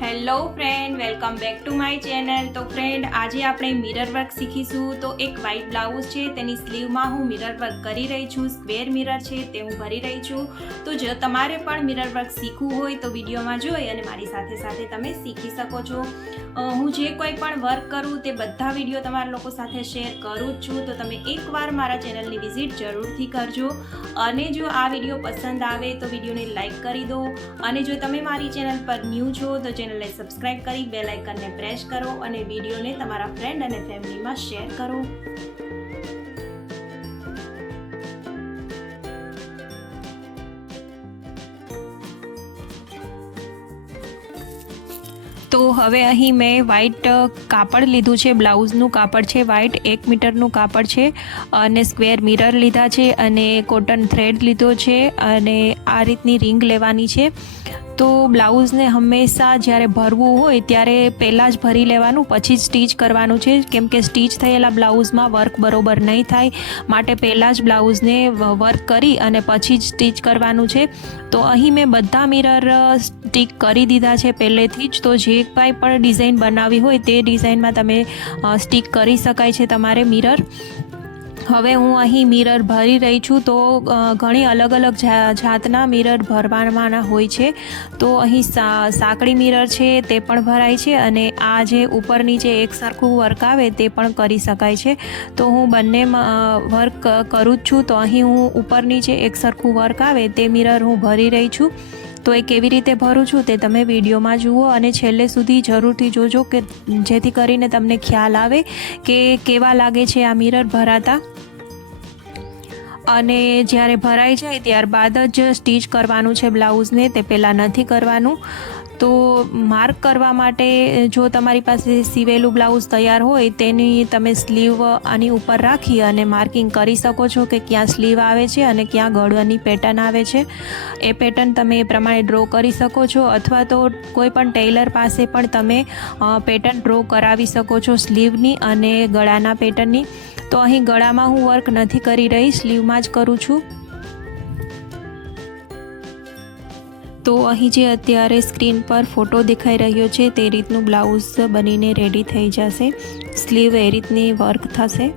Hello friend, welcome back to my channel. તો friend, આજે આપણે મિરર વર્ક શીખીશું। તો એક વ્હાઇટ બ્લાઉઝ છે, તેની સ્લીવમાં હું મિરર વર્ક કરી રહી છું। સ્ક્વેર મિરર છે તે હું ભરી રહી છું। તો જો તમારે પણ મિરર વર્ક શીખવું હોય તો વિડીયોમાં જોઈ અને મારી સાથે સાથે તમે શીખી શકો છો। હું જે કોઈ પણ વર્ક કરું તે બધા વિડીયો તમારા લોકો સાથે શેર કરું જ છું। તો તમે એકવાર મારા ચેનલની વિઝિટ જરૂરથી કરજો અને જો આ વિડીયો પસંદ આવે તો વિડીયોને લાઇક કરી દો અને જો તમે મારી ચેનલ પર ન્યૂ છો તો ચેનલને સબસ્ક્રાઇબ કરી બેલ આઇકનને પ્રેસ કરો અને વિડીયોને તમારા ફ્રેન્ડ અને ફેમિલીમાં શેર કરો। તો હવે અહીં મેં વ્હાઇટ કાપડ લીધું છે। બ્લાઉઝનું કાપડ છે વ્હાઇટ, 1 મીટરનું કાપડ છે અને સ્ક્વેર મિરર લીધા છે અને કોટન થ્રેડ લીધો છે અને આ રીતની રિંગ લેવાની છે। તો બ્લાઉઝને હંમેશા જ્યારે ભરવું હોય ત્યારે પહેલાં જ ભરી લેવાનું, પછી જ સ્ટીચ કરવાનું છે, કેમ કે સ્ટીચ થયેલા બ્લાઉઝમાં વર્ક બરોબર નહીં થાય, માટે પહેલાં જ બ્લાઉઝને વર્ક કરી અને પછી જ સ્ટીચ કરવાનું છે। તો અહીં મેં બધા મિરર સ્ટીક કરી દીધા છે પહેલેથી જ। તો જે કાંઈ પણ ડિઝાઇન બનાવવી હોય તે ડિઝાઇનમાં તમે સ્ટીક કરી શકાય છે તમારે મિરર। હવે હું અહીં મિરર ભરી રહી છું। તો ઘણી અલગ અલગ જાતના મિરર ભરવાના હોય છે। તો અહીં સાંકડી મિરર છે તે પણ ભરાય છે અને આ જે ઉપર નીચે એક સરખું વર્ક આવે તે પણ કરી શકાય છે। તો હું બંને વર્ક કરું જ છું। તો અહીં હું ઉપર નીચે એક સરખું વર્ક આવે તે મિરર હું ભરી રહી છું। તો એ કેવી રીતે ભરું છું તે તમે વિડીયોમાં જુઓ અને છેલ્લે સુધી જરૂરથી જોજો, કે જેથી કરીને તમને ખ્યાલ આવે કે કેવા લાગે છે આ મિરર ભરાતા। અને જ્યારે ભરાઈ જાય ત્યારબાદ જ સ્ટીચ કરવાનું છે બ્લાઉઝને, તે પહેલાં નથી કરવાનું। તો માર્ક કરવા માટે જો તમારી પાસે સીવેલું બ્લાઉઝ તૈયાર હોય તેની તમે સ્લીવ આની ઉપર રાખી અને માર્કિંગ કરી શકો છો કે ક્યાં સ્લીવ આવે છે અને ક્યાં ગળાની પેટર્ન આવે છે। એ પેટર્ન તમે એ પ્રમાણે ડ્રો કરી શકો છો, અથવા તો કોઈ પણ ટેલર પાસે પણ તમે પેટર્ન ડ્રો કરાવી શકો છો સ્લીવની અને ગળાના પેટર્નની। તો અહીં ગળામાં હું વર્ક નથી કરી રહી, સ્લીવમાં જ કરું છું। તો અહીં જે અત્યારે સ્ક્રીન પર ફોટો દેખાઈ રહ્યો છે તે રીતનું બ્લાઉઝ બનીને રેડી થઈ જશે। સ્લીવ એ રીતની વર્ક થશે।